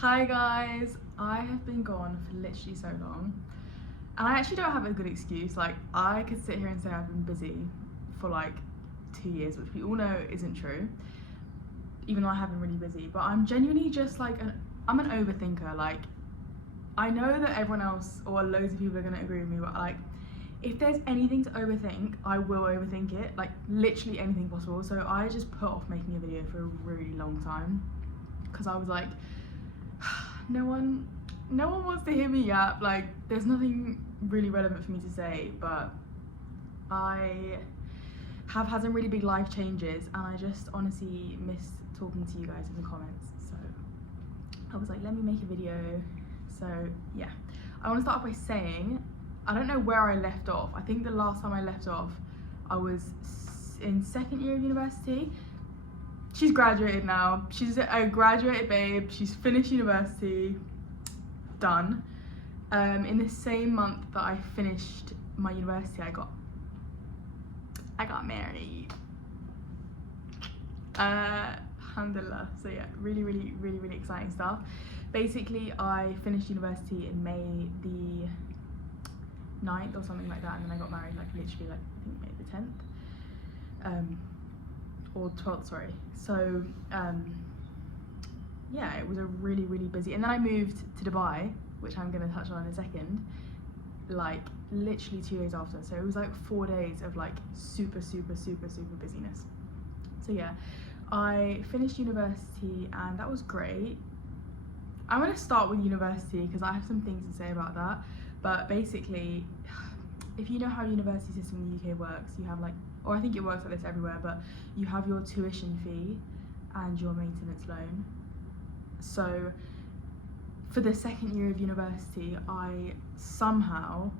Hi guys, I have been gone for literally so long and I actually don't have a good excuse. Like, I could sit here and say I've been busy for like 2 years, which we all know isn't true, even though I have been really busy. But I'm genuinely just like I'm an overthinker. Like, I know that everyone else or loads of people are gonna agree with me, but like, if there's anything to overthink, I will overthink it, like literally anything possible. So I just put off making a video for a really long time because I was like, no one wants to hear me yap. Like, there's nothing really relevant for me to say, but I have had some really big life changes and I just honestly miss talking to you guys in the comments. So I was like, let me make a video. So yeah, I want to start off by saying I don't know where I left off. I think the last time I left off I was in second year of university. She's graduated now. She's a graduated babe. She's finished university. Done. In the same month that I finished my university, I got married. Alhamdulillah. So yeah, really exciting stuff. Basically, I finished university in May the 9th or something like that, and then I got married like literally like I think May the 10th. Or 12th, sorry. So yeah, it was a really busy, and then I moved to Dubai, which I'm going to touch on in a second, like literally 2 days after. So it was like 4 days of like super busyness. So yeah, I finished university and that was great. I'm going to start with university because I have some things to say about that. But basically, if you know how university system in the UK works, you have like, or I think it works like this everywhere, but you have your tuition fee and your maintenance loan. So for the second year of university, I somehow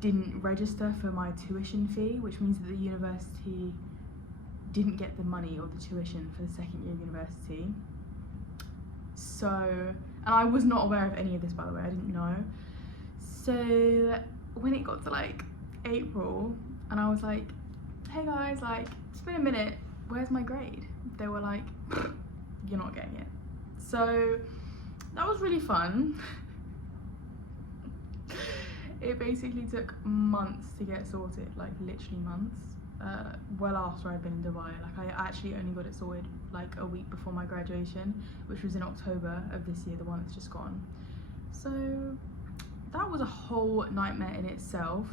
didn't register for my tuition fee, which means that the university didn't get the money or the tuition for the second year of university. So, and I was not aware of any of this, by the way, I didn't know. So when it got to like April and I was like, hey guys, like it's been a minute, where's my grade? They were like, you're not getting it. So that was really fun. It basically took months to get sorted, like literally months. Well after I'd been in Dubai, like I actually only got it sorted like a week before my graduation, which was in October of this year, the one that's just gone. So that was a whole nightmare in itself.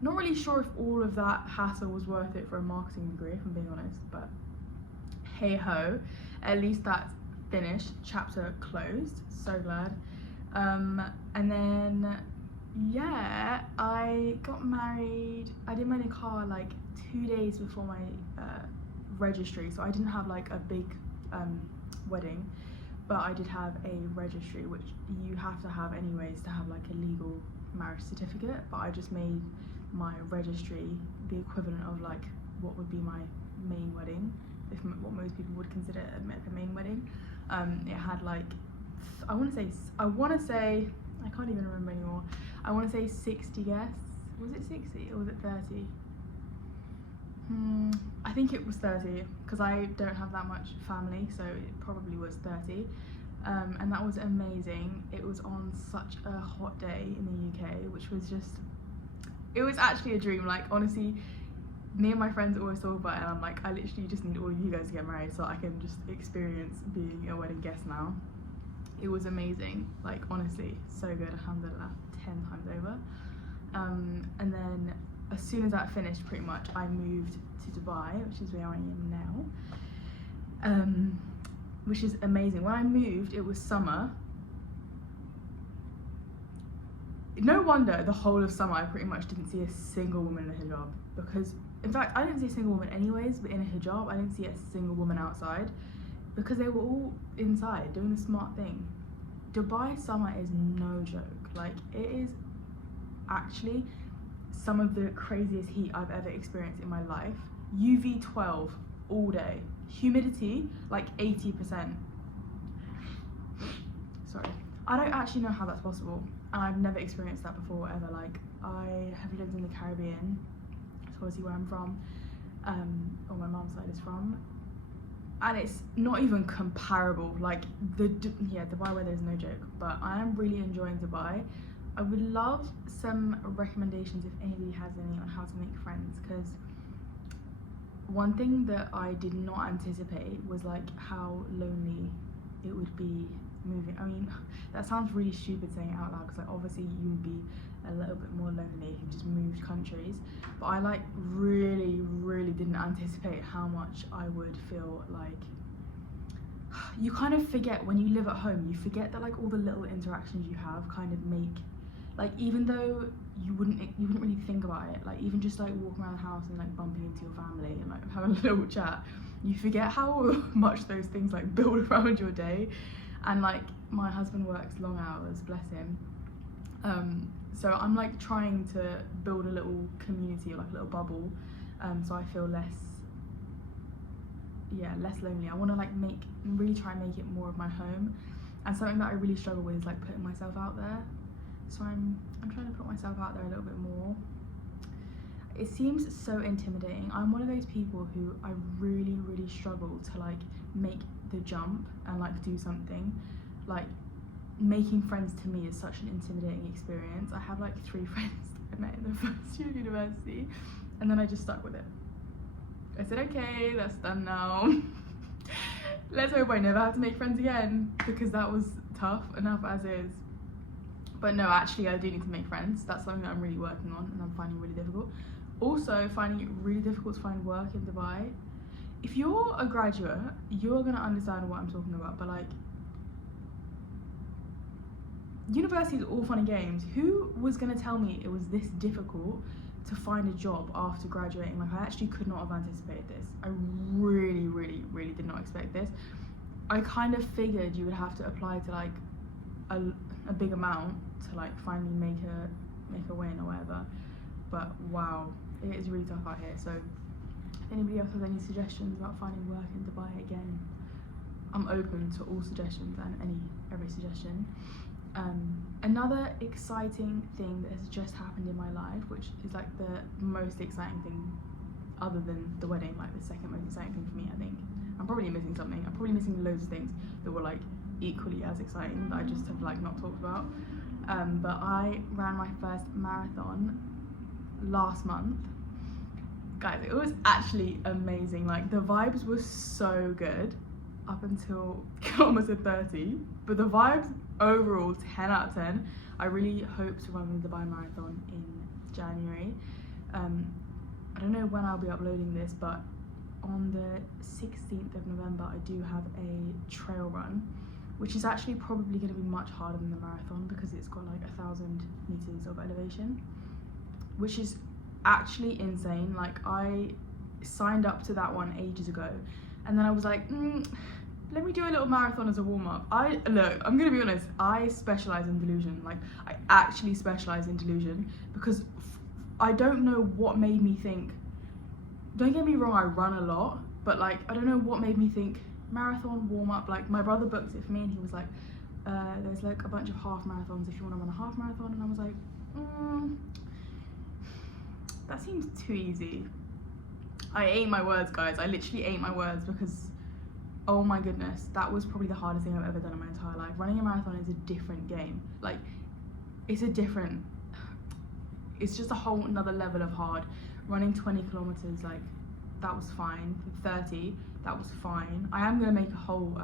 Not really sure if all of that hassle was worth it for a marketing degree, if I'm being honest, but hey ho, at least that's finished, chapter closed, so glad. And then yeah, I got married. I did my nikah like 2 days before my registry, so I didn't have like a big wedding, but I did have a registry, which you have to have anyways to have like a legal marriage certificate. But I just made my registry the equivalent of like what would be my main wedding, if what most people would consider a main wedding. It had like, I want to say I can't even remember anymore. I want to say 60 guests. Was it 60 or was it 30? I think it was 30 because I don't have that much family, so it probably was 30. And that was amazing. It was on such a hot day in the UK, which was just, it was actually a dream. Like honestly, me and my friends always talk about it and I'm like, I literally just need all of you guys to get married so I can just experience being a wedding guest now. It was amazing, like honestly, so good, alhamdulillah, 10 times over. And then as soon as that finished, pretty much, I moved to Dubai, which is where I am now, which is amazing. When I moved, it was summer. No wonder the whole of summer I pretty much didn't see a single woman in a hijab, because in fact I didn't see a single woman anyways, but in a hijab I didn't see a single woman outside because they were all inside doing the smart thing. Dubai summer is no joke. Like, it is actually some of the craziest heat I've ever experienced in my life. UV 12 all day, humidity like 80%. Sorry, I don't actually know how that's possible, and I've never experienced that before ever. Like, I have lived in the Caribbean, so obviously where I'm from, or my mom's side is from, and it's not even comparable. Like Dubai weather is no joke, but I am really enjoying Dubai. I would love some recommendations if anybody has any on how to make friends, because one thing that I did not anticipate was like how lonely it would be moving. I mean, that sounds really stupid saying it out loud, because like obviously you would be a little bit more lonely if you just moved countries, but I like really didn't anticipate how much I would feel like, you kind of forget when you live at home, you forget that like all the little interactions you have kind of make, like, even though you wouldn't really think about it, like even just like walking around the house and like bumping into your family and like having a little chat, you forget how much those things like build around your day. And like my husband works long hours, bless him, so I'm like trying to build a little community or like a little bubble, so I feel less lonely. I want to like really try and make it more of my home, and something that I really struggle with is like putting myself out there. So I'm trying to put myself out there a little bit more. It seems so intimidating. I'm one of those people who I really struggle to like make the jump and like do something. Like making friends to me is such an intimidating experience. I have like 3 friends I met in the first year of university, and then I just stuck with it. I said, okay, that's done now. Let's hope I never have to make friends again, because that was tough enough as is. But no, actually I do need to make friends. That's something that I'm really working on and I'm finding really difficult. Also finding it really difficult to find work in Dubai. If you're a graduate, you're gonna understand what I'm talking about, but like, university is all fun and games. Who was gonna tell me it was this difficult to find a job after graduating? Like, I actually could not have anticipated this. I really did not expect this. I kind of figured you would have to apply to like a big amount to like finally make a win or whatever, but wow, it is really tough out here. So if anybody else has any suggestions about finding work in Dubai, again, I'm open to all suggestions and every suggestion. Another exciting thing that has just happened in my life, which is like the most exciting thing other than the wedding, like the second most exciting thing for me, I think. I'm probably missing something. I'm probably missing loads of things that were like equally as exciting that I just have like not talked about. But I ran my first marathon last month. Guys, it was actually amazing. Like the vibes were so good up until kilometer 30, but the vibes overall 10 out of 10. I really hope to run the Dubai Marathon in January. I don't know when I'll be uploading this, but on the 16th of November I do have a trail run, which is actually probably going to be much harder than the marathon because it's got like 1,000 meters of elevation, which is actually insane. Like I signed up to that one ages ago, and then I was like, let me do a little marathon as a warm-up. Look, I'm gonna be honest, I specialize in delusion. Like I actually specialize in delusion, because I don't know what made me think, don't get me wrong, I run a lot, but like I don't know what made me think marathon warm-up. Like my brother booked it for me and he was like, there's like a bunch of half marathons if you want to run a half marathon, and I was like, that seems too easy. I ate my words, guys. I literally ate my words, because oh my goodness, that was probably the hardest thing I've ever done in my entire life. Running a marathon is a different game. Like it's just a whole another level of hard. Running 20 kilometers, like that was fine. 30, that was fine. I am gonna make a whole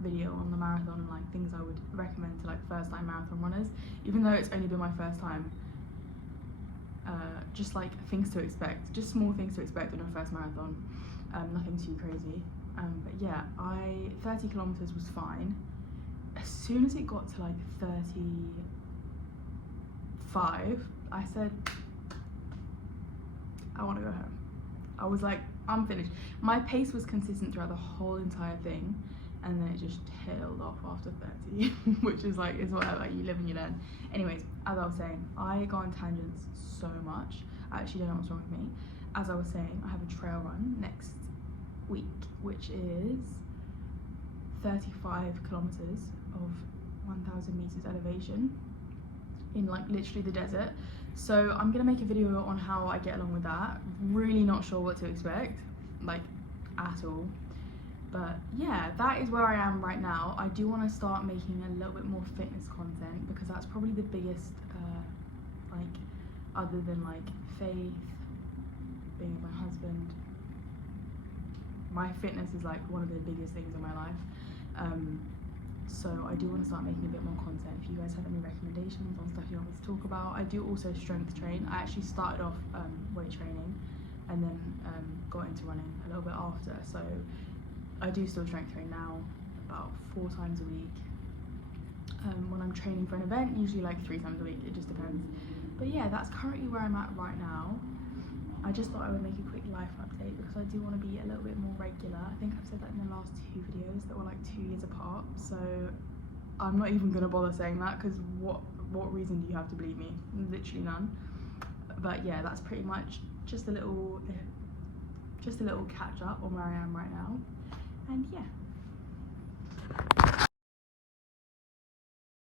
video on the marathon and like things I would recommend to like first time marathon runners, even though it's only been my first time. Just like things to expect, just small things to expect on a first marathon, nothing too crazy. But yeah, 30 kilometers was fine. As soon as it got to like 35, I said, I want to go home. I was like, I'm finished. My pace was consistent throughout the whole entire thing, and then it just tailed off after 30, which is like, it's whatever, you live and you learn. Anyways, as I was saying, I go on tangents so much. I actually don't know what's wrong with me. As I was saying, I have a trail run next week, which is 35 kilometers of 1,000 meters elevation in like literally the desert. So I'm gonna make a video on how I get along with that. Really not sure what to expect, like at all. But yeah, that is where I am right now. I do want to start making a little bit more fitness content because that's probably the biggest, like, other than like Faith, being with my husband. My fitness is like one of the biggest things in my life. So I do want to start making a bit more content. If you guys have any recommendations on stuff you want me to talk about. I do also strength train. I actually started off weight training and then got into running a little bit after. So I do still strength train now about 4 times a week. When I'm training for an event, usually like 3 times a week, it just depends. But yeah, that's currently where I'm at right now. I just thought I would make a quick life update because I do want to be a little bit more regular. I think I've said that in the last 2 videos that were like 2 years apart. So I'm not even going to bother saying that because what reason do you have to believe me? Literally none. But yeah, that's pretty much just a little catch up on where I am right now. And yeah.